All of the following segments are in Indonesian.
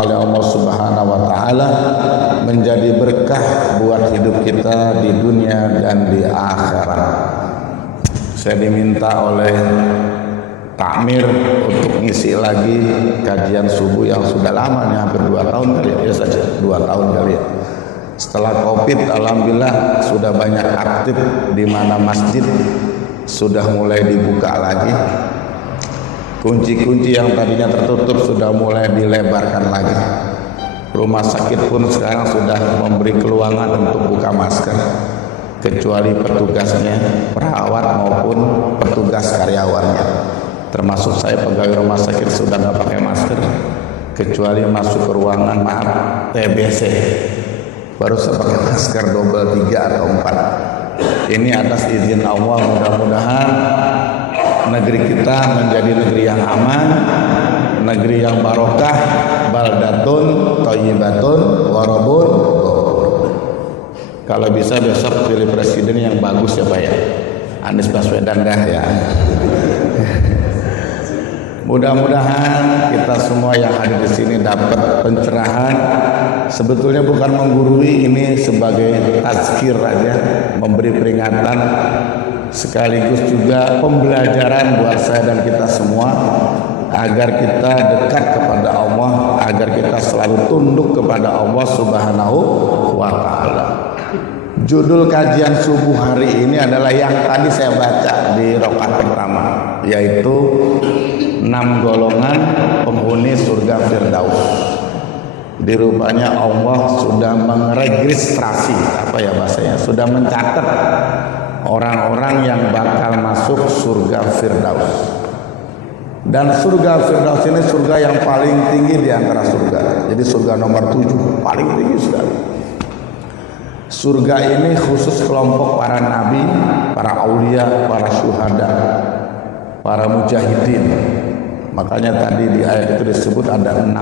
oleh Allah Subhanahu wa taala menjadi berkah buat hidup kita di dunia dan di akhirat. Saya diminta oleh Takmir untuk ngisi lagi kajian subuh yang sudah lama nih, hampir 2 tahun kali ya, saja 2 tahun kali ya. Setelah Covid, alhamdulillah sudah banyak aktif di mana masjid sudah mulai dibuka lagi. Kunci-kunci yang tadinya tertutup sudah mulai dilebarkan lagi. Rumah sakit pun sekarang sudah memberi keluangan untuk buka masker, kecuali petugasnya, perawat maupun petugas karyawannya. Termasuk saya pegawai rumah sakit sudah nggak pakai masker, kecuali masuk ke ruangan TBC baru saya pakai masker double 3 atau 4. Ini atas izin Allah, mudah-mudahan negeri kita menjadi negeri yang aman, negeri yang barokah, baldatun thayyibatun warabun ghafur. Kalau bisa besok pilih presiden yang bagus ya Pak ya, Anies Baswedan dah ya. Mudah-mudahan kita semua yang hadir di sini dapat pencerahan. Sebetulnya bukan menggurui, ini sebagai tazkir aja, memberi peringatan sekaligus juga pembelajaran buat saya dan kita semua agar kita dekat kepada Allah, agar kita selalu tunduk kepada Allah Subhanahu wa taala. Judul kajian subuh hari ini adalah yang tadi saya baca di rakaat pertama, yaitu 6 golongan penghuni surga Firdaus. Dirupanya Allah sudah meregistrasi, apa ya bahasanya, sudah mencatat orang-orang yang bakal masuk surga Firdaus. Dan surga Firdaus ini surga yang paling tinggi di antara surga. Jadi surga nomor 7 paling tinggi sekali. Surga ini khusus kelompok para nabi, para aulia, para syuhada, para mujahidin. Makanya tadi di ayat itu disebut ada 6.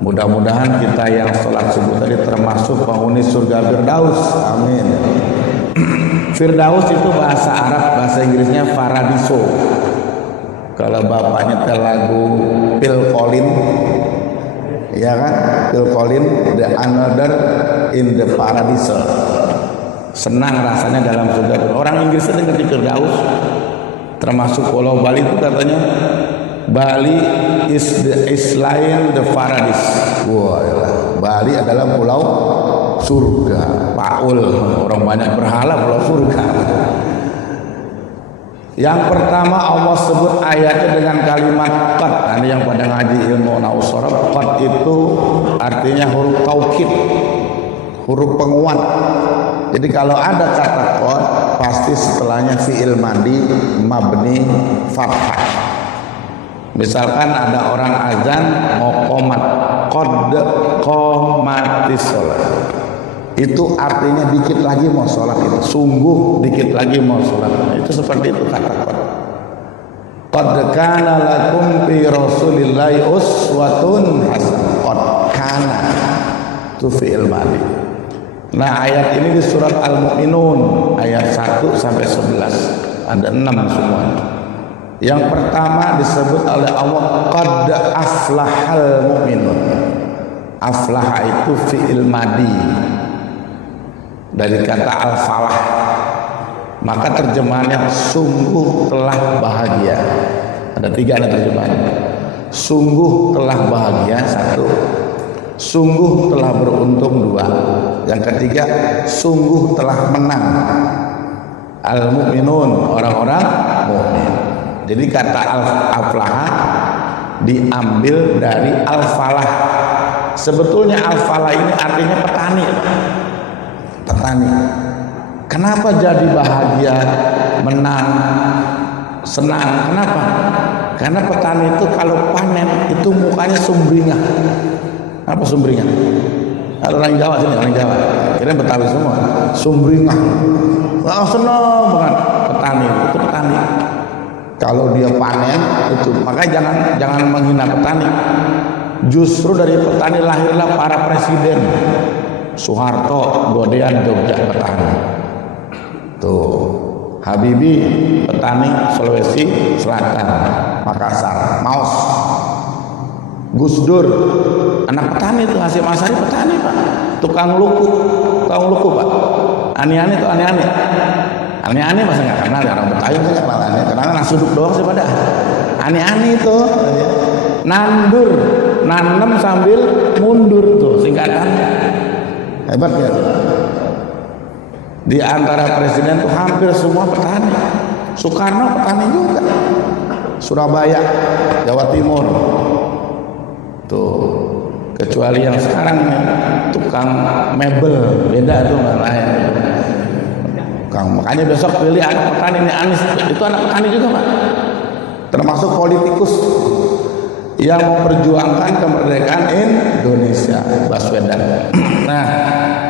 Mudah-mudahan kita yang sholat subuh tadi termasuk penghuni surga Firdaus. Amin. Firdaus itu bahasa Arab, bahasa Inggrisnya Paradiso. Kalau bapak nyetel lagu Phil Collins, ya kan, Phil Collins, The Another in the Paradise. Senang rasanya dalam surga. Orang Inggris itu ngerti Firdaus. Termasuk Pulau Bali itu katanya Bali is the island the paradise. Wah, Bali adalah pulau surga. Paul, orang banyak berhala pulau surga. Yang pertama Allah sebut ayatnya dengan kalimat qad. Ini yang pada ngaji ilmu nahwu sharaf, qad itu artinya huruf taukid, huruf penguat. Jadi kalau ada kata qad, pasti setelahnya fi'il madi mabni fathah. Misalkan ada orang azan mau qomat, qad qomatis sholat, itu artinya dikit lagi mau sholat, itu sungguh dikit lagi mau sholat. Itu seperti itu kata qad. Qad kana lakum fi rasulillahi uswatun hasanah. Qad kana itu fi'il madi. Nah, ayat ini di surat Al-Mu'minun ayat 1 sampai 11. Ada 6 semuanya. Yang pertama disebut oleh Allah qad aflahal mu'minun. Aflaha itu fi'il madi dari kata al-falah. Maka terjemahannya sungguh telah bahagia. Ada 3 terjemahannya. Sungguh telah bahagia 1, sungguh telah beruntung 2, yang ketiga sungguh telah menang. Al-mu'minun, orang-orang mukmin. Jadi kata al-aflaha diambil dari al-falah. Sebetulnya al-falah ini artinya petani. Petani. Kenapa jadi bahagia, menang, senang? Kenapa? Karena petani itu kalau panen itu mukanya sumringah. Apa sumringah? Orang Jawa sini, orang Jawa. Kira Betawi semua. Sumringah. Wah, senang banget petani itu petani. Kalau dia panen itu, makanya jangan menghina petani. Justru dari petani lahirlah para presiden. Soeharto, Godean, Jogja petani. Tuh, Habibie petani Sulawesi Selatan, Makassar, Maus. Gus Dur anak petani itu, Hasyim Asy'ari petani Pak, tukang luku Pak. Aneh-aneh tuh, aneh-aneh masa nggak kenal ya, orang Betawi saya nggak kenal aneh, karena langsung duduk doang sih pada aneh-aneh itu. Nandur, nanem sambil mundur tuh singkatannya, hebat ya. Di antara presiden tuh hampir semua petani. Soekarno petani juga, Surabaya, Jawa Timur tuh, kecuali yang sekarang nih, tukang mebel, beda tuh nggak lain. Makanya besok pilih anak petani ini, Anies itu anak petani juga Pak, termasuk politikus yang memperjuangkan kemerdekaan Indonesia, Baswedan. Nah,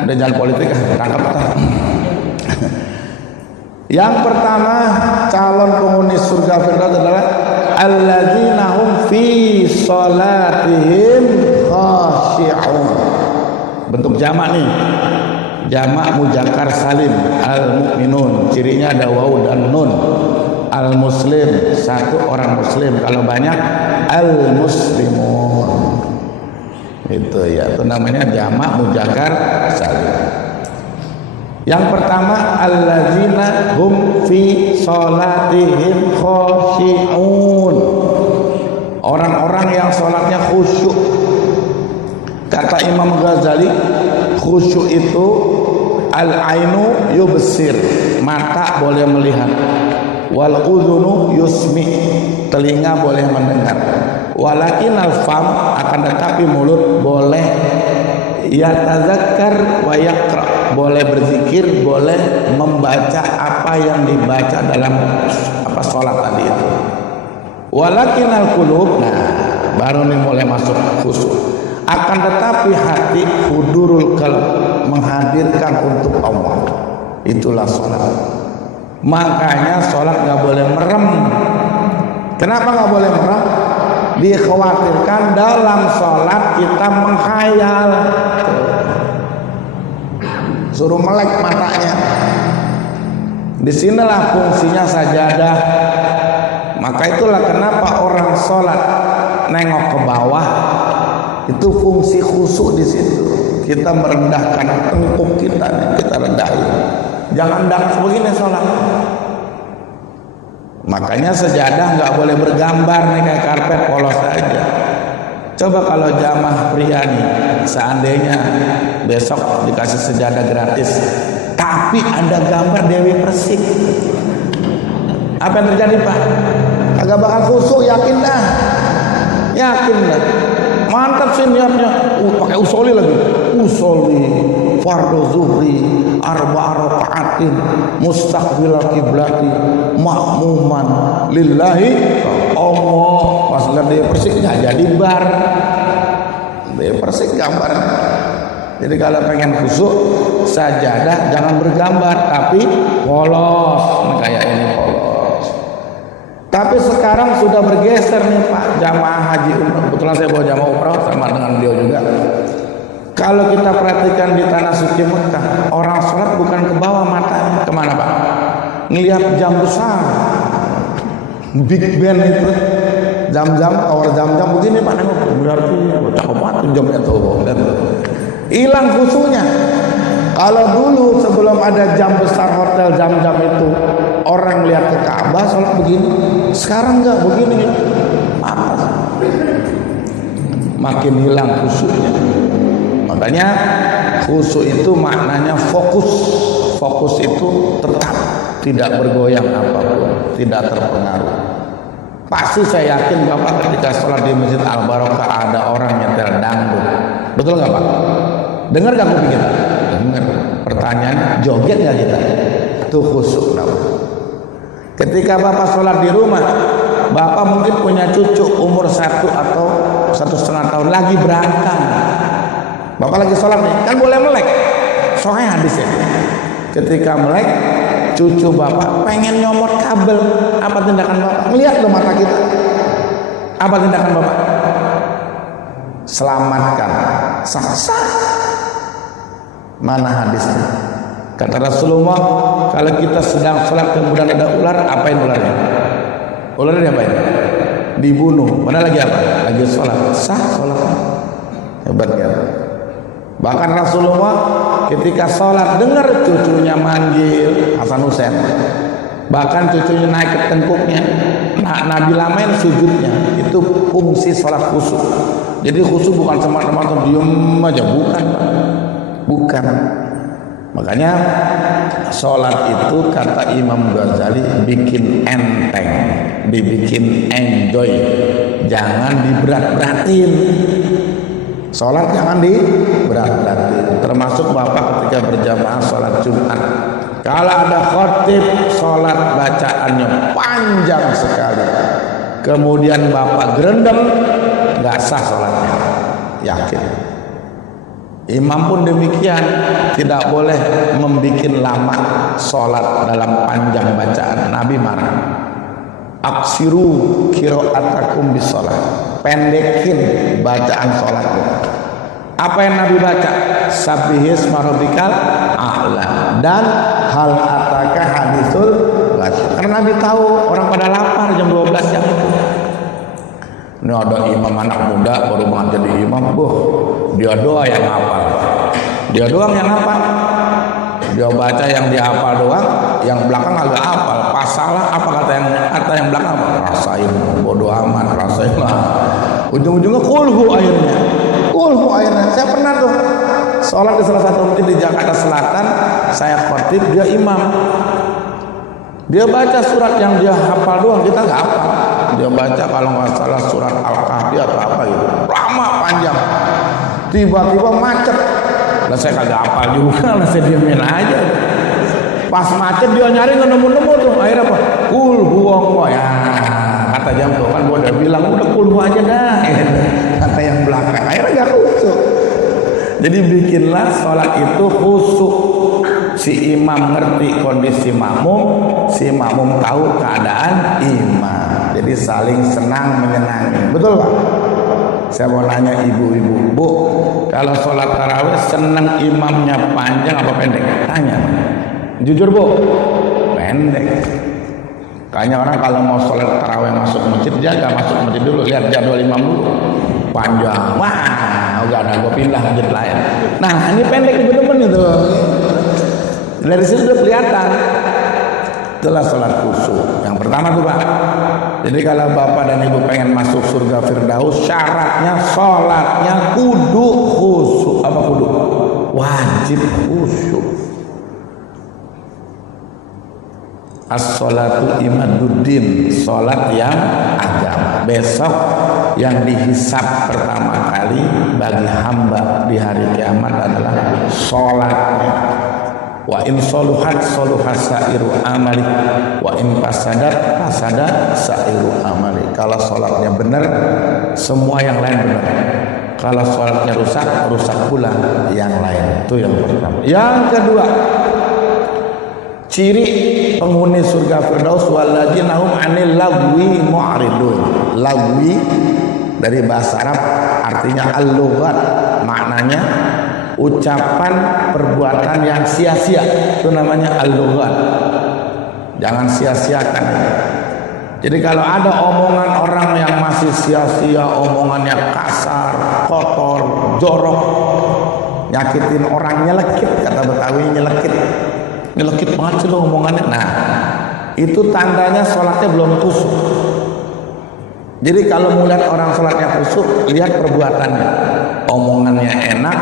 udah jalan politik tangkap apa? Yang pertama, calon penghuni surga Firdaus adalah alladzina hum fi sholatihim khashi'un. Bentuk jamak nih, jamak muzakkar salim, al mukminun, cirinya ada waw dan nun. Al muslim, satu orang muslim, kalau banyak al muslimun. Itu ya, itu namanya jamak muzakkar salim. Yang pertama, alladzina hum fi sholatihim khashi'un, orang-orang yang sholatnya khusyuk. Kata Imam Ghazali, khusyuk itu al-ainu yubsir, mata boleh melihat, wal udhunu yusmi, telinga boleh mendengar, walakin al-fam, akan tetapi mulut boleh yatazakkar wa yaqra, boleh berzikir, boleh membaca apa yang dibaca dalam apa sholat tadi itu. Walakin al-qulub, nah baru nih mulai masuk khusyuk. Akan tetapi hati hudurul qalb, menghadirkan untuk Allah. Itulah sholat. Makanya sholat nggak boleh merem. Kenapa nggak boleh merem? Dikhawatirkan dalam sholat kita menghayal, suruh melek matanya. Disinilah fungsinya sajadah. Maka itulah kenapa orang sholat nengok ke bawah, itu fungsi khusyuk di situ. Kita merendahkan tengkuk kita rendahin. Jangan dangis begini sholat. Makanya sejadah nggak boleh bergambar nih kayak karpet, polos aja. Coba kalau jamaah pria nih, seandainya besok dikasih sejadah gratis, tapi ada gambar Dewi Persik, apa yang terjadi Pak? Agak bakal khusyuk, yakin dah. Mantap sih niatnya, pakai usoli lagi, usoli fardu zuhri arba'a raka'atin mustaqbilal kiblati ma'muman lillahi Allah. Pas lihat Dewi Persik nggak jadi bar, Dewi Persik gambar. Jadi kalau pengen khusyuk sajadah jangan bergambar, tapi polos. Nah, kayak ini polos. Tapi sekarang sudah bergeser nih Pak, jamaah haji umrah. Kebetulan saya bawa jamaah umrah sama dengan beliau juga. Kalau kita perhatikan di tanah suci Mekah, orang sholat bukan ke bawah matanya, kemana Pak? Ngelihat jam besar, Big Ben itu, jam-jam, tower jam-jam begini Pak, nengok, berarti cakep banget jamnya tuh. Hilang khusyuknya. Kalau dulu sebelum ada jam besar hotel jam-jam itu, orang lihat ke Ka'bah sholat begini. Sekarang enggak begini ya. Makin hilang khusyuknya. Makanya khusyuk itu maknanya fokus. Fokus itu tetap, tidak bergoyang apapun, tidak terpengaruh. Pasti saya yakin Bapak ketika sholat di Masjid Al-Barokah ada orang nyetel dangdut. Betul nggak Pak? Dengar gak kuping kita? Dengar. Pertanyaan, joget nggak kita? Itu khusyuk namanya. Ketika Bapak sholat di rumah, Bapak mungkin punya cucu umur 1 atau 1,5 tahun lagi berangkat. Bapak lagi sholat nih, kan boleh melek. Soalnya hadis ya. Ketika melek, cucu Bapak pengen nyomot kabel. Apa tindakan Bapak? Melihat loh mata kita. Apa tindakan Bapak? Selamatkan. Sah-sah. Mana hadisnya? Kata Rasulullah, kalau kita sedang sholat kemudian ada ular, apain ularnya? Ularnya diapain? Dibunuh. Mana lagi apa? Lagi sholat. Sah sholatnya. Hebatnya. Bahkan Rasulullah ketika sholat dengar cucunya manggil Hasan Husain, bahkan cucunya naik ke tengkuknya. Nah, Nabi lamain sujudnya. Itu fungsi sholat khusyuk. Jadi khusyuk bukan semata-mata diem aja, bukan. Makanya sholat itu kata Imam Ghazali bikin enteng, dibikin enjoy, jangan diberat-beratin. Sholat jangan diberat-beratin. Termasuk bapak ketika berjamaah sholat Jumat, kalau ada khotib sholat bacaannya panjang sekali, kemudian bapak gerendam, nggak sah sholatnya, yakin. Imam pun demikian, tidak boleh membuat lama sholat dalam panjang bacaan. Nabi marah. Aksiru qiraatakum bis sholat, pendekin bacaan sholatmu. Apa yang Nabi baca? Sabbihisma rabbikal a'la dan hal ataka hadisul ghasyiah. Karena Nabi tahu orang pada lapar jam 12 jam. Ini ada imam anak muda baru banget jadi imam, dia doa yang hafal. Dia doang yang hafal. Dia baca yang dia hafal doang, yang belakang agak hafal. Pas salah apa kata yang belakang apa? Rasain bodoh amat, rasain lah. Ujung-ujungnya kulhu akhirnya. Saya pernah tuh sholat di salah satu masjid di Jakarta Selatan, saya khotib, dia imam. Dia baca surat yang dia hafal doang, kita nggak hafal. Dia baca kalau nggak salah surat Al-Kahfi atau apa gitu, lama panjang. Tiba-tiba macet. Lah saya kagak hafal juga, lah saya diamin aja. Pas macet dia nyari nggak nemu-nemu tuh. Akhirnya apa? Kul huwallahu ya. Kata jam tuh kan gua udah bilang udah kul aja dah. Kata yang belakang. Akhirnya nggak khusyuk. Jadi bikinlah sholat itu khusyuk. Si imam ngerti kondisi makmum, si makmum tahu keadaan imam. Jadi saling senang menyenangi. Betul Pak? Saya mau nanya ibu-ibu, Bu, kalau sholat tarawih senang imamnya panjang apa pendek? Tanya. Jujur Bu, pendek. Kayaknya orang kalau mau sholat tarawih masuk masjid, dia gak masuk masjid dulu, lihat jadwal imam dulu. Panjang, wah, udah ada, gue pindah masjid lain. Nah, ini pendek teman-teman itu. Dari sini udah kelihatan. Itulah sholat khusyuk. Yang pertama tuh Pak. Jadi kalau bapak dan ibu pengen masuk surga Firdaus, syaratnya sholatnya kudu khusyuk. Apa kudu? Wajib khusyuk. As-sholatu imaduddin, sholat yang agama. Besok yang dihisab pertama kali bagi hamba di hari kiamat adalah sholatnya. Wa in soluhat soluhat sairu amali, wa in fasadat fasadat sairu amali. Kalau sholatnya benar, semua yang lain benar. Kalau sholatnya rusak, rusak pula yang lain. Itu yang pertama. Yang kedua, ciri penghuni surga Firdaus walladzina hum 'anil lagwi mu'ridun. Lagwi dari bahasa Arab artinya al-lughat, maknanya ucapan perbuatan yang sia-sia, itu namanya al-lughat. Jangan sia-siakan. Jadi kalau ada omongan orang yang masih sia-sia, omongannya kasar, kotor, jorok, nyakitin orang, nyelekit, kata Betawi nyelekit banget sih lo omongannya. Nah, itu tandanya sholatnya belum khusyuk. Jadi kalau melihat orang sholatnya khusyuk, lihat perbuatannya, omongannya enak,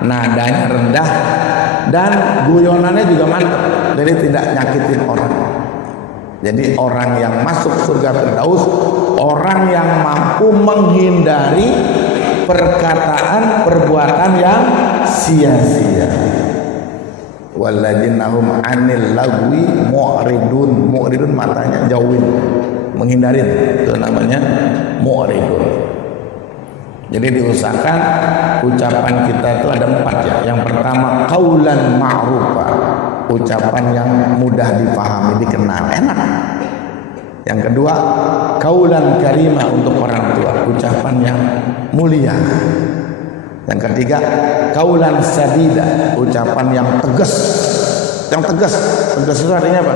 nadanya rendah, dan guyonannya juga mantap. Jadi tidak nyakitin orang. Jadi orang yang masuk surga Firdaus, orang yang mampu menghindari perkataan perbuatan yang sia-sia. Walladzina hum 'anil lagwi mu'ridun. Mu'ridun matanya jauhin, menghindarin, itu namanya mu'ridun. Jadi diusahakan ucapan kita itu ada 4 ya. Yang pertama qaulan ma'rufa, ucapan yang mudah dipahami, dikenal, enak. Yang kedua qaulan karimah, untuk orang tua, ucapan yang mulia. Yang ketiga qaulan sadida, ucapan yang tegas. Yang tegas itu artinya apa?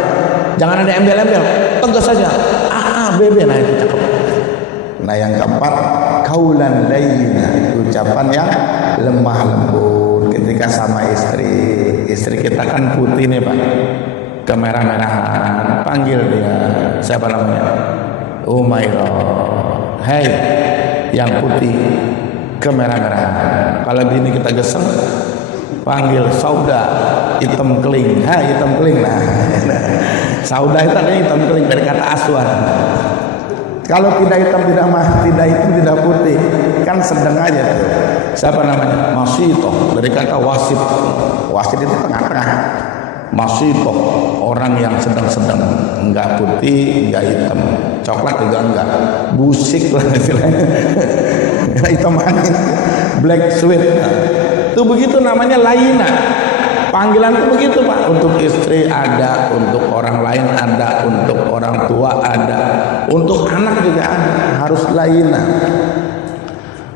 Jangan ada embel-embel, tegas saja. A B B, nah itu cakep. Nah yang keempat, kaulan layyina, ucapan yang lemah lembut ketika sama istri. Istri kita kan putih nih Pak, kemerah-merahan, panggil dia, siapa namanya? Umairah. Hei yang putih kemerah-merahan. Kalau bini kita geseng, panggil Sauda, hitam keling. Hai hitam keling. Nah Sauda itu artinya hitam keling dari kata aswad. Kalau tidak hitam tidak putih, kan sedang aja tuh. Siapa namanya? Masito, dari kata wasit. Wasit itu tengah-tengah. Masito, orang yang sedang-sedang, enggak putih, enggak hitam, coklat juga enggak, busik lah istilahnya. Hitam angin, black sweet. Itu begitu namanya laina. Panggilan itu begitu Pak. Untuk istri ada, untuk orang lain ada, untuk orang tua ada, untuk anak juga ada. Harus laina.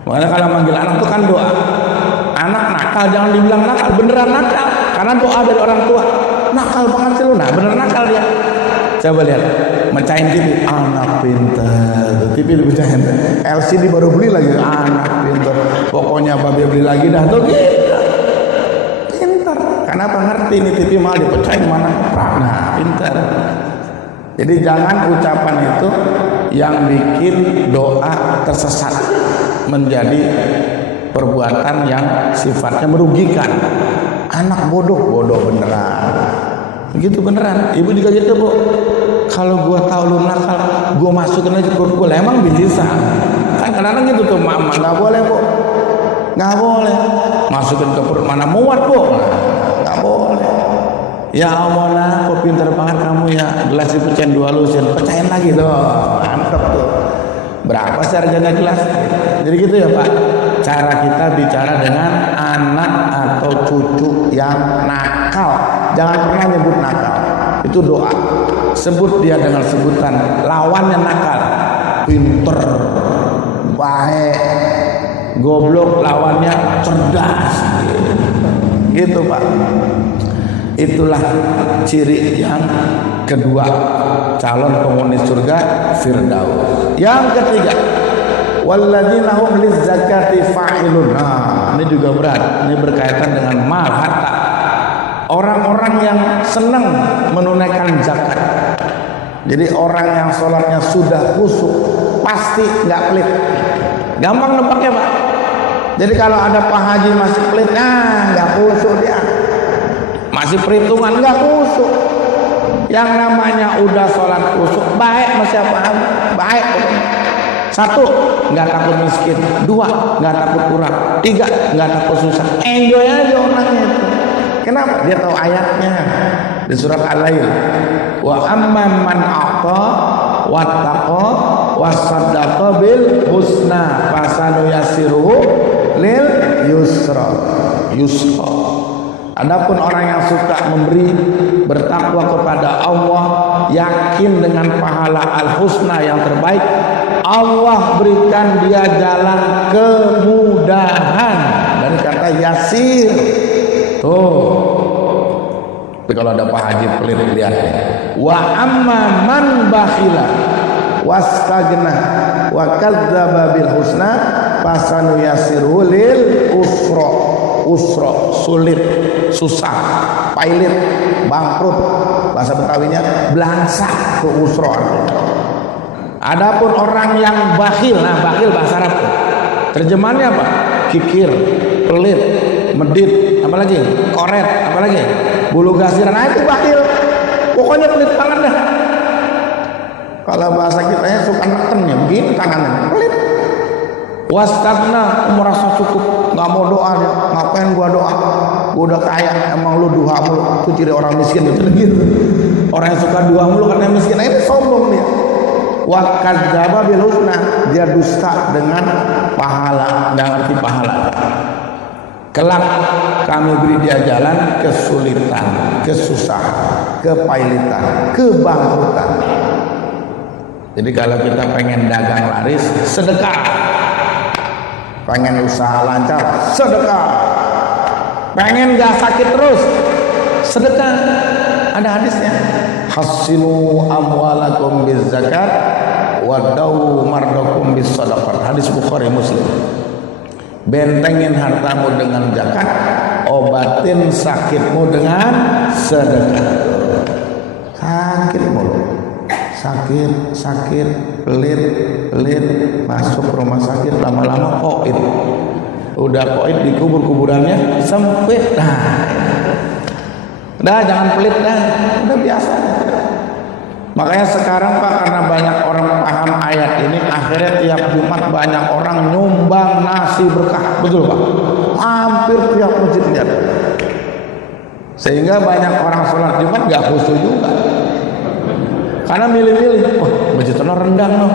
Makanya kalau manggil anak itu kan doa. Anak nakal jangan dibilang nakal, beneran nakal. Karena doa dari orang tua. Nakal banget sih lu, nah bener nakal dia. Coba lihat, mecahin TV, anak pintar. TV dipecahin, LCD baru beli lagi, anak pintar. Pokoknya babe beli lagi dah tuh gitu. Pintar. Kenapa ngerti ini TV malah dipecahin mana? Nah, pintar. Jadi jangan ucapan itu yang bikin doa tersesat menjadi perbuatan yang sifatnya merugikan. Anak bodoh beneran. Begitu beneran. Ibu juga gitu Bu. Kalau gua tahu lu nakal, gua masukin aja ke perut gua. Emang bisa? Kan kadang-kadang gitu tuh, mama nggak boleh Bu. Nggak boleh. Masukin ke perut mana muat Bu? Nggak boleh. Ya Allah nah, kok pintar banget kamu ya. Gelas dipecahin 2 lusin, pecahin lagi tuh. Mantap tuh. Berapa sih harganya gelas? Jadi gitu ya Pak. Cara kita bicara dengan anak atau cucu yang nakal. Jangan pernah nyebut nakal. Itu doa. Sebut dia dengan sebutan lawannya nakal. Pinter, baik, goblok lawannya cerdas. Gitu Pak. Itulah ciri yang kedua, calon penghuni surga Firdaus. Yang ketiga, walladzina hum lizzakati fa'ilun. Nah, ini juga berat. Ini berkaitan dengan mal, harta. Orang-orang yang senang menunaikan zakat. Jadi orang yang sholatnya sudah khusyuk, pasti nggak pelit. Gampang nebaknya Pak. Jadi kalau ada Pak Haji masih pelit, nggak khusyuk dia. Masih perhitungan, nggak khusyuk. Yang namanya udah sholat khusyuk, baik masih apa? Baik. 1, nggak takut miskin. 2, nggak takut kurang. 3, nggak takut susah. Enjoy aja orangnya itu. Kenapa? Dia tahu ayatnya di surat Al-Lail. Wa amman man a'ta wattaqa wasaddaqa bil husna fasanu yasiruhu lil yusra. Adapun orang yang suka memberi, bertakwa kepada Allah, yakin dengan pahala al-husna yang terbaik, Allah berikan dia jalan kemudahan. Dari kata yasir. Tuh. Tapi kalau ada Pak Haji pelit, lihat ya. Wa amma man bakhila wastagna wa kadzdzaba bil husna fasanu yasiru lil usra, sulit, susah, pailit, bangkrut. Bahasa Betawinya belangsak ke usra. Adapun orang yang bakhil, nah bakhil bahasa Arab. Terjemahannya apa? Kikir, pelit, medit, apalagi koret, apalagi bulu gasiran. Nah itu bakhil. Pokoknya pelit banget dah. Kalau bahasa kitanya suka neken ya, begini tangannya, pelit. Wastagna, merasa cukup, nggak mau doa dia. Ngapain gua doa? Gua udah kaya, emang lu duha mulu. Itu ciri orang miskin itu gitu. Orang yang suka duha mulu karena miskin, ini sombong dia. Wa kadzdzaba bil husna, dia dusta dengan pahala, nggak ngerti pahala. Kelak kami beri dia jalan kesulitan, kesusahan, kepailitan, kebangkrutan. Jadi kalau kita pengen dagang laris, sedekah. Pengen usaha lancar, sedekah. Pengen gak sakit terus, sedekah. Ada hadisnya. Hassinu amwalakum biz zakat wadau mardakum bis sadaqah, hadis Bukhari Muslim. Bentengin hartamu dengan zakat, obatin sakitmu dengan sedekah. Sakit mulu, sakit, pelit, masuk rumah sakit, lama-lama koid. Udah koid di kuburannya sempit. Udah jangan pelit dah, udah biasa. Makanya sekarang Pak, karena banyak orang paham ayat ini, akhirnya tiap Jumat banyak orang nyumbang nasi berkah, betul Pak? Hampir tiap masjid lihat. Sehingga banyak orang sholat Jumat gak khusyuk juga. Karena milih-milih, wah masjid telur rendang loh,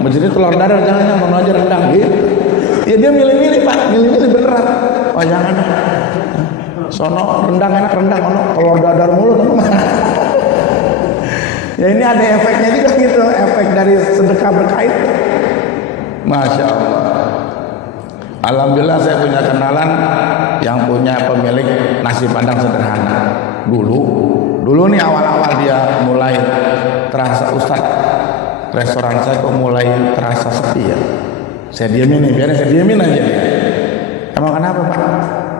masjidnya telur dadar jangan mau aja rendang gitu. Ya dia milih-milih Pak, milih-milih beneran. Oh jangan, sono rendang enak rendang, ono telur dadar mulu teman-teman. Ya ini ada efeknya juga gitu, efek dari sedekah berkah itu. Masya Allah. Alhamdulillah saya punya kenalan yang punya pemilik nasi padang sederhana. Dulu nih awal-awal dia mulai terasa, Ustaz, restoran saya kok mulai terasa sepi ya. Saya diamin nih, biarin saya diamin aja nih. Emang kenapa Pak?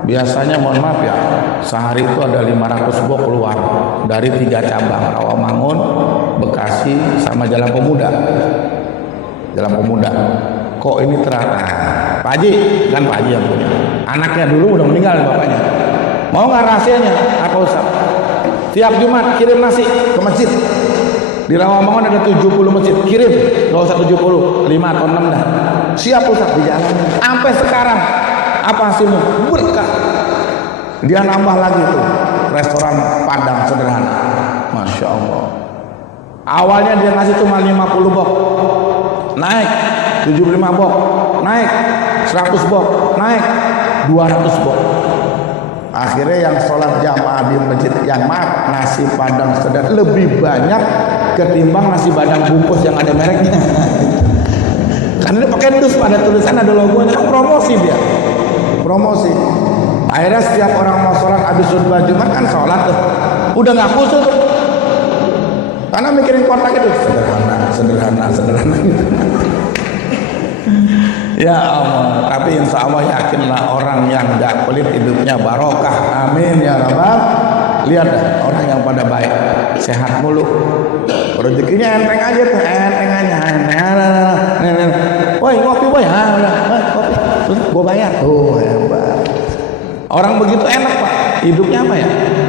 Biasanya mohon maaf ya, sehari itu ada 500 box keluar dari 3 cabang, Rawamangun, Bekasi, sama Jalan Pemuda. Kok ini Pak Haji, kan Pak Haji yang punya. Anaknya dulu udah meninggal bapaknya. Mau nggak rahasianya? Apa Ustaz? Tiap Jumat kirim nasi ke masjid. Di Rawamangun ada 70 masjid, kirim. Gak usah 70, 5 atau 6 dah. Siap Ustaz, di jalan. Sampai sekarang apa hasilnya? Berkah. Dia nambah lagi tuh restoran Padang sederhana. Masya Allah. Awalnya dia ngasih cuma 50 box, naik 75 box, naik 100 box, naik 200 box. Akhirnya yang sholat jamaah di masjid, yang maaf nasi Padang sederhana lebih banyak ketimbang nasi Padang bungkus yang ada mereknya. Karena dia pakai dus, pada tulisan ada logonya, kan promosi dia. Promosi. Akhirnya setiap orang mau sholat habis khutbah Jumat kan sholat tuh, udah nggak khusyuk tuh, karena mikirin kotak itu sederhana gitu. Ya Allah, tapi insya Allah yakinlah orang yang nggak pelit hidupnya barokah. Amin ya Rabbal. Lihat dah orang yang pada baik, sehat mulu, rezekinya enteng aja tuh, enteng aja. Woi ngopi boy, kopi, terus gue bayar tuh, hebat. Orang begitu enak Pak, hidupnya apa ya?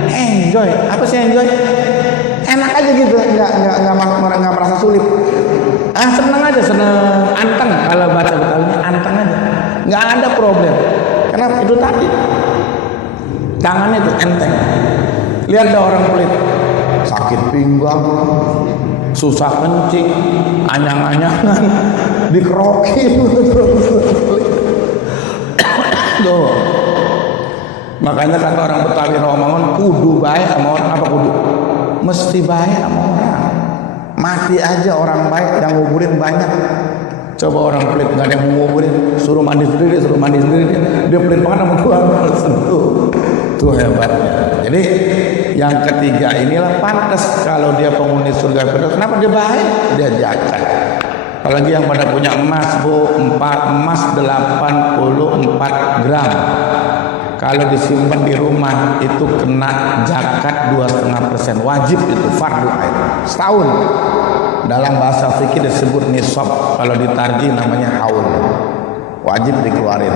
Enjoy. Apa sih enjoy? Enak aja gitu, nggak merasa sulit. Seneng aja, seneng, anteng. Kalau baca Betawinya anteng aja, nggak ada problem. Karena itu tadi tangannya itu enteng. Lihat ada orang pelit, sakit pinggang, susah kencing, anyang-anyangan, dikerokin. Tuh. Makanya kata orang Betawi Rawamangun, kudu baik sama orang. Apa kudu? Mesti baik sama orang. Mati aja orang baik, yang nguburin banyak. Coba orang pelit nggak ada yang mau nguburin, suruh mandi sendiri. Dia pelit banget sama Tuhan. Tuh hebatnya. Jadi yang ketiga inilah pantas kalau dia penghuni surga Firdaus. Kenapa dia baik? Dia zakat. Apalagi yang pada punya emas Bu, emas 84 gram. Kalau disimpan di rumah itu kena zakat 2,5%, wajib itu fardu ain setahun. Dalam bahasa fikih disebut nisab, kalau ditarji namanya haul. Wajib dikeluarin.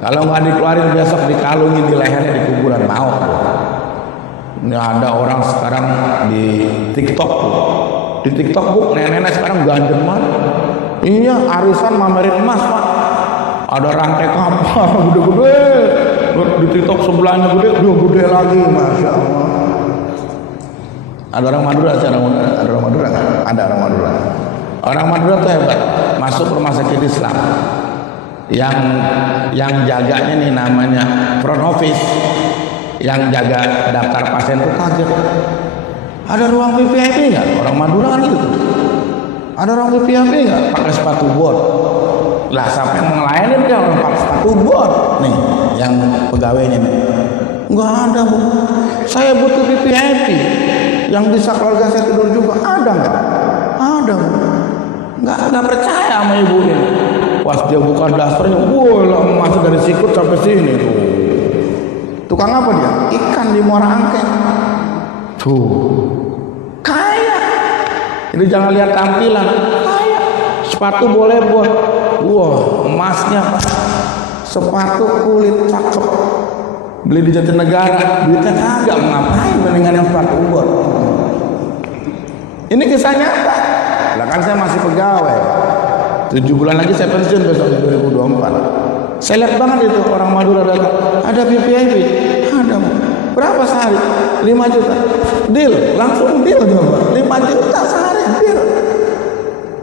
Kalau nggak dikeluarin besok dikalungin di lehernya di kuburan mau. Ini ada orang sekarang di TikTok Bu. Di TikTok Bu, nenek-nenek sekarang gandeng banget. Iya, arisan mamerin emas Pak. Ada rantai kapal gede-gede. Di TikTok sebelahnya gede lagi, Masya Allah. Ada orang Madura, ada orang Madura kan? Ada orang Madura. Orang Madura tuh hebat, masuk rumah sakit Islam. Yang jaganya nih namanya front office, yang jaga daftar pasien tuh kaget. Ada ruang VIP nggak? Orang Madura kan gitu. Ada ruang VIP nggak? Pakai sepatu bot. Lah siapa yang ngelayanin dia orang pakai sepatu bot nih, yang pegawainya nih. Nggak ada Bu, saya butuh VIP yang bisa keluarga saya tidur juga. Ada nggak? Ada Bu, nggak percaya sama ibu ini. Pas dia buka dasternya, wah masuk dari sikut sampai sini tuh. Tukang apa dia? Ikan di Muara Angke. Tuh, kaya. Jadi jangan lihat tampilan, kaya. Sepatu boleh buat, wah emasnya Pak. Sepatu kulit cakep. Beli di Jatinegara, duitnya kagak, mau ngapain mendingan yang sepatu bot. Ini kisah nyata. Lah kan saya masih pegawai. 7 bulan lagi saya pensiun besok 2024. Saya lihat banget itu orang Madura datang. Ada VVIP, ada. Berapa sehari? 5 juta. Deal, langsung deal coba. 5 juta sehari, deal.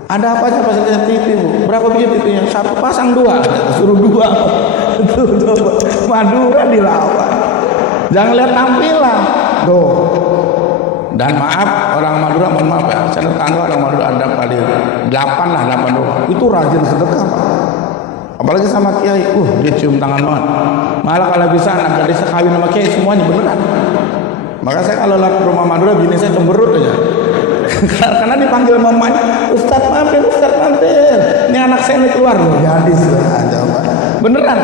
Ada apa aja fasilitas TV bu? Berapa biji TV-nya? 1 pasang 2, suruh 2. Tuh, Madura dilawan. Jangan lihat tampilan. Tuh. Dan maaf orang Madura, mohon maaf ya, saya tetangga orang Madura ada kali 8 lah, 8 orang. Itu rajin sedekah Pak. Apalagi sama kiai, dia cium tangan banget. Malah kalau bisa anak gadis kawin sama kiai semuanya beneran. Maka saya kalau lihat rumah Madura, bini saya cemberut aja. Karena dipanggil mamanya, Ustadz mampir. Ini anak saya ini keluar loh, gadis aja Pak. Beneran.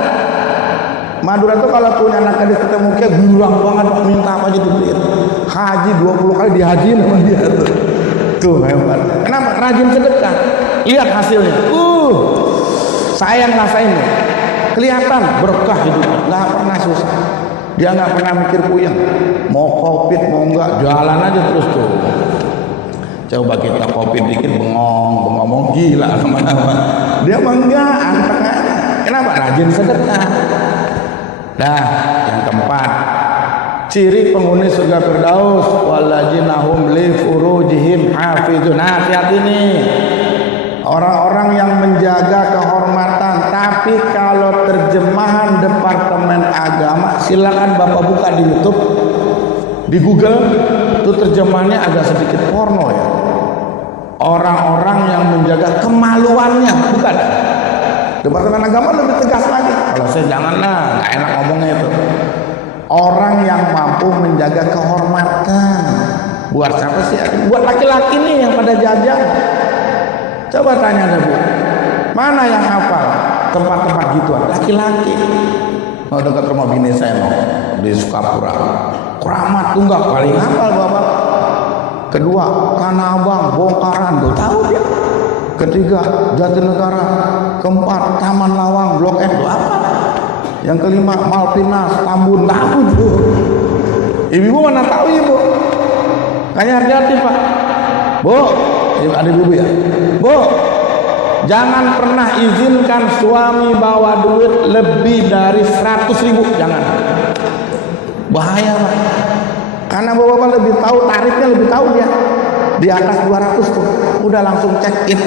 Madura tuh kalau punya anak gadis ketemu kiai bilang banget, minta apa aja dibeliin. Haji 20 kali dihajiin sama dia tuh. Tuh hebat. Kenapa? Rajin sedekah. Lihat hasilnya. Saya ngerasain nih. Kelihatan berkah hidupnya. Nggak pernah susah. Dia nggak pernah mikir puyeng. Mau covid mau enggak, jalan aja terus tuh. Coba kita covid dikit bengong gila lama-lama. Dia mah enggak, anteng aja. Kenapa? Rajin sedekah. Nah, yang keempat, ciri penghuni surga Firdaus, walladzina hum li furujihim hafizun. Nah, hati-hati nih. Orang-orang yang menjaga kehormatan, tapi kalau terjemahan Departemen Agama, silakan Bapak buka di YouTube, di Google, itu terjemahannya agak sedikit porno ya. Orang-orang yang menjaga kemaluannya, bukan. Departemen Agama lebih tegas lagi. Kalau saya janganlah, nggak enak ngomongnya itu. Orang yang mampu menjaga kehormatan. Buat siapa sih? Buat laki-laki nih yang pada jajan. Coba tanya deh Bu, mana yang hafal tempat-tempat gituan? Laki-laki. Mau dekat rumah bini saya di Sukapura. Keramat Tunggak paling hafal Bapak. Kedua, Tanah Abang, Bongkaran, tuh tahu dia. Ketiga, Jatinegara. Keempat, Taman Lawang, Blok M, tuh apa? Yang kelima, Malpinas, Tambun, tahu tuh. Ibu mana tahu ibu? Kayaknya hati-hati Pak. Bu, ada ibu ya. Bu, jangan pernah izinkan suami bawa duit lebih dari 100.000, jangan. Bahaya Pak. Karena bapak lebih tahu, tarifnya lebih tahu dia. Di atas 200 tuh, udah langsung check in.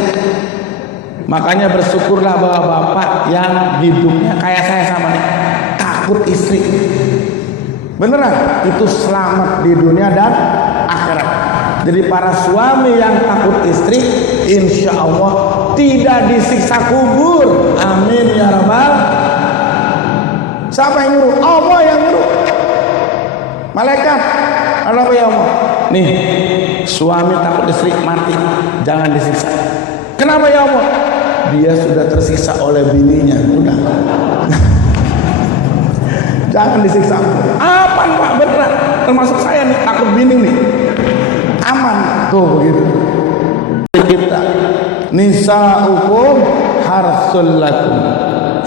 Makanya bersyukurlah bapak-bapak yang hidupnya kayak saya sama nih, takut istri. Beneran, itu selamat di dunia dan akhirat. Jadi para suami yang takut istri, insya Allah tidak disiksa kubur. Amin ya rabbal. Siapa yang nyuruh? Allah yang nyuruh. Malaikat. Allah ya Allah. Nih, suami takut istri mati, jangan disiksa. Kenapa ya Allah? Dia sudah tersiksa oleh bininya, udah. Jangan disiksa. Aman Pak, beneran. Termasuk saya nih, takut bini nih. Aman, tuh begitu. Kita nisa'ukum harsul lakum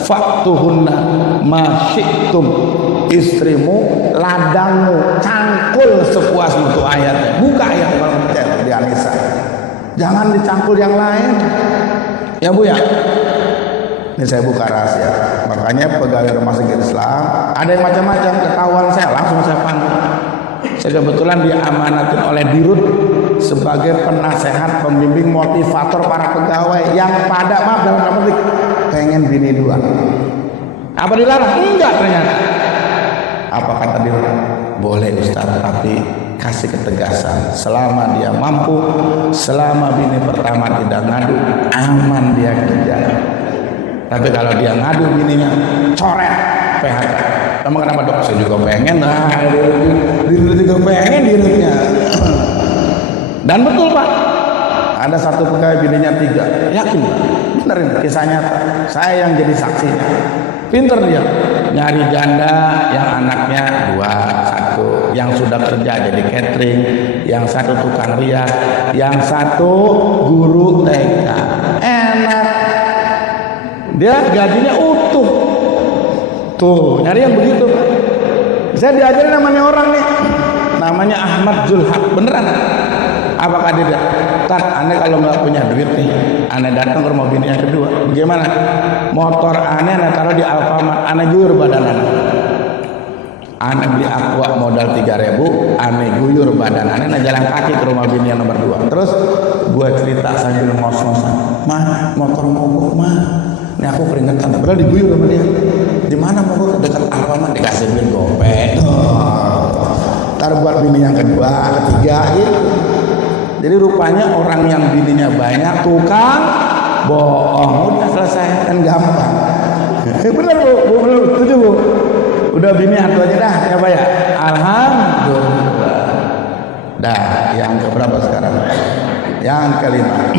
faktuhunna ma syi'tum. Istrimu ladangmu, cangkul sepuasmu. Tuh ayatnya, buka ayat kalau percaya di An-Nisa. Jangan dicangkul yang lain ya Bu ya. Ini saya buka rahasia. Makanya pegawai rumah sakit Islam ada yang macam-macam, ketahuan saya langsung saya panggil. Saya kebetulan diamanatin oleh Dirut sebagai penasehat, pembimbing, motivator para pegawai yang pada, maaf dalam arti pengen bini dua. Apa dilarang? Enggak ternyata. Apa kata Dirut? Boleh Ustaz, tapi kasih ketegasan. Selama dia mampu, selama bini pertama tidak ngadu, aman dia kerja. Tapi kalau dia ngadu bininya, coret, PHK. Kamu kenapa Dok? Saya juga pengen. Nah, Dirut juga pengen Dirutnya. Dan betul Pak, ada satu pegawai bininya 3. Yakin Pak? Bener ini kisah nyata. Saya yang jadi saksinya. Pinter dia, nyari janda yang anaknya 2, 1, yang sudah kerja jadi catering, yang 1 tukang rias, yang 1 guru TK. Enak, dia gajinya utuh. Tuh, nyari yang begitu. Saya diajarin namanya orang nih, namanya Ahmad Zulhaq, beneran. Apakah dia? Tat, aneh kalau nggak punya duit nih, aneh datang ke rumah bini yang kedua. Bagaimana? Motor aneh taruh di Alfamart, aneh guyur badan aneh. Aneh beli Aqua modal 3.000, aneh guyur badan aneh jalan kaki ke rumah bini yang nomor 2. Terus gua cerita sambil ngos-ngosan, mah motor mogok mah, ini aku keringetan, padahal diguyur sama dia. Di mana mogok? Dekat Alfamart, dikasih duit gopek. Ntar buat bini yang kedua, ketiga gitu. Jadi rupanya orang yang bininya banyak tukang bohong. Udah selesai, kan gampang. Bener Bu, bener, setuju Bu. Udah bini satu aja dah, ya Pak ya. Alhamdulillah. Dah, yang keberapa sekarang? Yang kelima.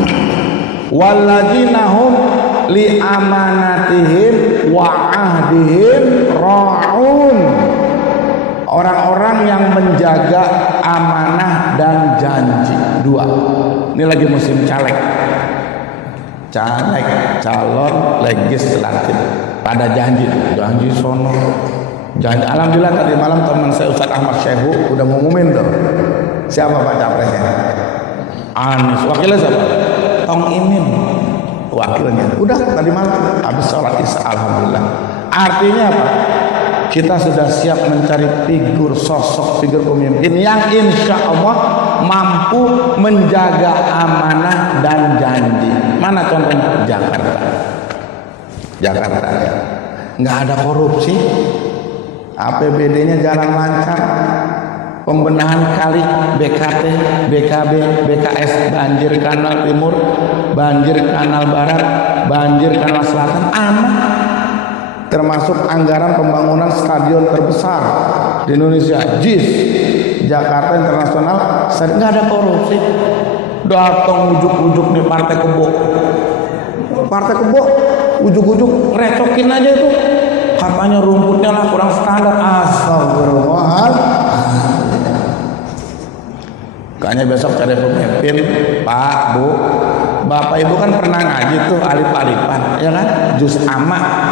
Walladzina hum li amanatihim wa ahdihim ra'un. Orang-orang yang menjaga amanah dan janji. 2. Ini lagi musim caleg, calon legislatif. Pada janji sono, janji. Alhamdulillah tadi malam teman saya Ustadz Ahmad Syekhu udah ngumumin tuh siapa Pak capresnya. Anies, wakilnya siapa? Tong Imin, wakilnya. Udah tadi malam habis sholat isya, alhamdulillah. Artinya apa? Kita sudah siap mencari sosok figur pemimpin yang insya Allah mampu menjaga amanah dan janji. Mana contohnya? Jakarta ya. Nggak ada korupsi, APBD-nya jalan lancar, pembenahan kali, BKT, BKB, BKS, banjir kanal timur, banjir kanal barat, banjir kanal selatan, aman. Termasuk anggaran pembangunan stadion terbesar di Indonesia, JIS, Jakarta Internasional, nggak ada korupsi. Datang ujuk-ujuk nih partai kebo, ujuk-ujuk recokin aja itu, katanya rumputnya lah kurang standar. Astagfirullahaladzim. Kayaknya besok cari pemimpin, Pak, Bu, Bapak Ibu kan pernah ngaji tuh alif-alifan, ya kan, juz amma.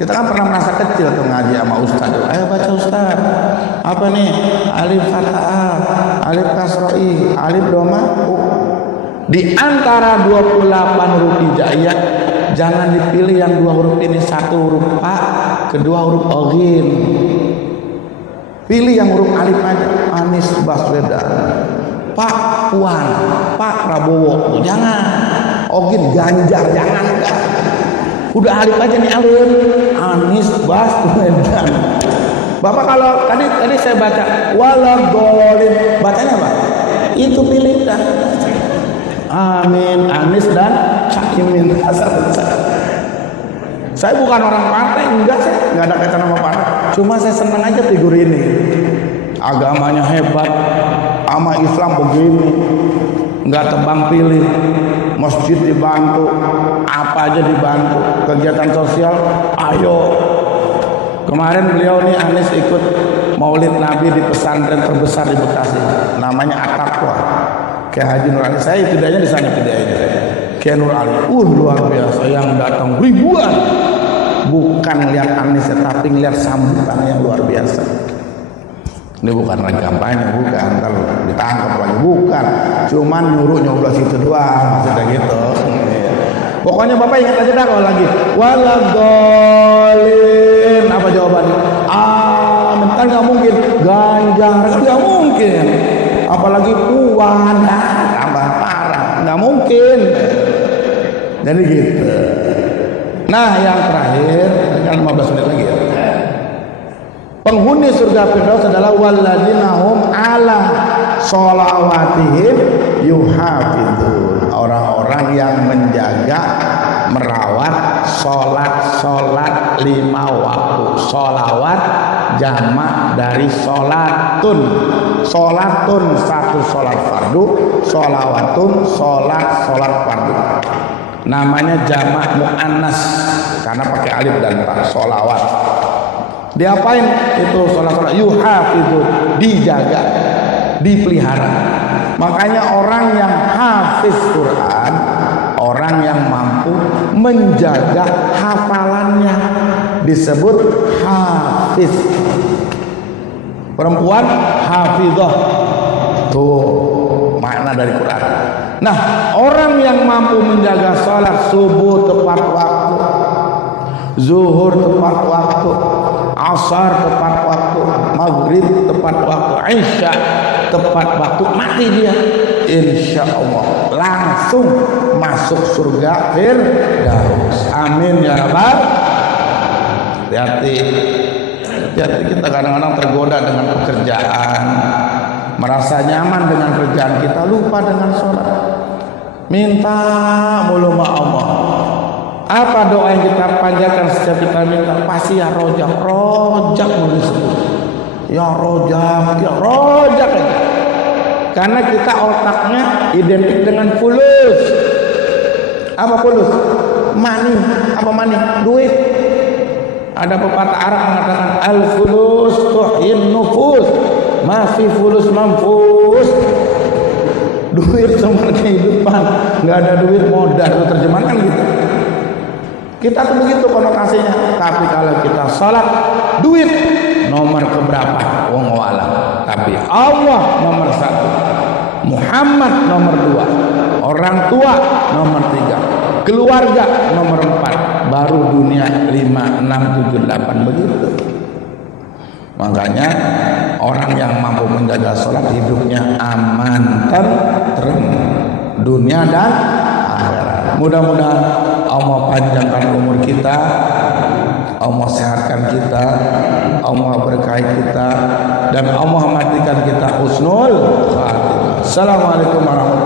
Kita kan pernah merasa kecil tuh ngaji sama ustaz. Ayo baca ustaz. Apa nih? Alif fathah, alif kasroi, alif doma. Di antara 28 huruf hijaiyah, jangan dipilih yang 2 huruf ini, 1 huruf pa, kedua huruf ogin. Pilih yang huruf alif aja. Anies Baswedan, Pak Puan, Pak Prabowo. Jangan. Ogin Ganjar, jangan enggak. Udah alif aja nih, alif. Anies Baswedan. Bapak kalau tadi saya baca waladhdallin, bacanya apa? Itu pilih dah. Amin, Anies dan Caimin. Saya bukan orang partai, enggak, saya enggak ada kaitan sama partai. Cuma saya senang aja figur ini. Agamanya hebat, sama Islam begini, enggak tebang pilih. Masjid dibantu, apa aja dibantu, kegiatan sosial, ayo. Kemarin beliau nih Anies ikut Maulid Nabi di pesantren terbesar di Bekasi, namanya At-Taqwa. Kayak Haji Nur Ali, saya tidaknya di sana tidaknya. Kayak Nur Ali, luar biasa, yang datang ribuan. Bukan lihat Anies, tapi lihat sambutan yang luar biasa. Ini bukan lagi kampanye, bukan, kalau ditangkap lagi, bukan. Cuman nyuruh situ doang, maksudnya gitu. Pokoknya Bapak ingat aja dah kalau lagi waladhdallin, apa jawabannya? Amin, kan nggak mungkin. Ganjar kan nggak mungkin. Apalagi Puan, tambah parah, nggak mungkin. Jadi gitu. Nah yang terakhir, kan 15 menit lagi ya. Penghuni surga Firdaus adalah walladzina hum ala sholawatihim yuhafizun. Orang-orang yang menjaga, merawat sholat 5 waktu. Sholawat jamak dari sholat. sholatun satu sholat fardu, sholawatun sholat fardu. Namanya jamak muannas karena pakai alif dan ta, sholawat. Diapain itu sholat? Yuhafizu, dijaga, dipelihara. Makanya orang yang hafiz Quran, orang yang mampu menjaga hafalannya disebut hafiz. Perempuan hafizah, tuh makna dari Quran. Nah, orang yang mampu menjaga sholat subuh tepat waktu, zuhur tepat waktu, asar tepat waktu, maghrib tepat waktu, isya tepat waktu, mati dia, insya Allah langsung masuk surga Firdaus. Amin ya rabbal. Hati-hati, kita kadang-kadang tergoda dengan pekerjaan, merasa nyaman dengan kerjaan kita, lupa dengan sholat, minta mulu sama Allah. Apa doa yang kita panjatkan setiap kita minta? Pasti ya rojak mulu disebut. Ya rojak aja. Karena kita otaknya identik dengan fulus. Apa fulus? Money. Apa money? Duit. Ada pepatah Arab mengatakan al-fulus tuhyin nufus, masih fulus manfus. Duit sumber kehidupan, nggak ada duit modal, itu terjemahan gitu. Kita tuh begitu konotasinya. Tapi kalau kita sholat, duit nomor keberapa? Wong alam. Tapi Allah nomor 1, Muhammad nomor 2, orang tua nomor 3, keluarga nomor 4, baru dunia 5, 6, 7, 8 begitu. Makanya orang yang mampu menjaga sholat hidupnya aman, tentrem dunia dan akhirat. Mudah-mudahan Allah panjangkan umur kita, Allah sehatkan kita, Allah berkahi kita, dan Allah matikan kita husnul khatimah. Assalamualaikum warahmatullahi wabarakatuh.